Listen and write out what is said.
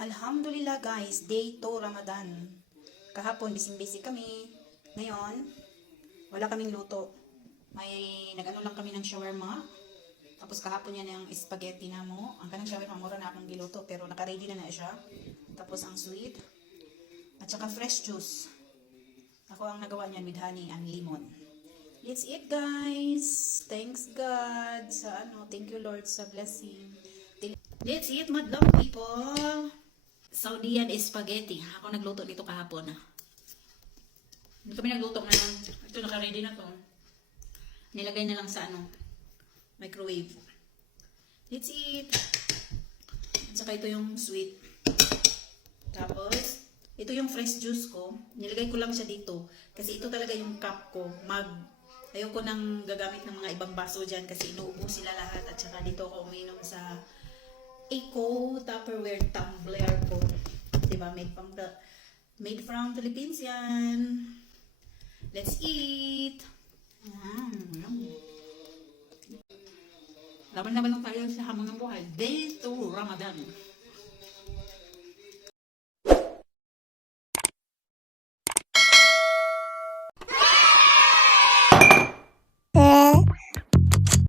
Alhamdulillah guys, day 2 Ramadan. Kahapon, busy kami. Ngayon, wala kaming luto. May nag-ano lang kami ng shawarma. Tapos kahapon yan yung spaghetti na mo. Ang kanang shawarma, mura na akong giluto. Pero naka-ready na siya. Tapos ang sweet. At saka fresh juice. Ako ang nagawa niyan with honey and lemon. Let's eat guys! Thanks God sa thank you Lord sa blessing. Let's eat madlang people! Saudian spaghetti. Ako nagluto dito kahapon. Hindi kami nagluto ngayon. Ito naka-ready na to. Nilagay na lang sa microwave. Let's eat. At saka ito yung sweet. Tapos, ito yung fresh juice ko. Nilagay ko lang siya dito. Kasi ito talaga yung cup ko. Ayoko nang gagamit ng mga ibang baso dyan kasi inuubos sila lahat. At saka dito ako uminom sa Eco Tupperware tumbler ko. Diba? Made from Philippines yan. Let's eat! Laban-laban lang tayo sa hamon ng buhay. Day 2 Ramadan.